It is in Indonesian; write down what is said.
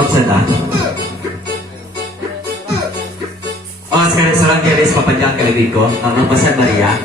Maksud na? O, sekarang guys, papadyak ka ko. Ang Pasan Maria.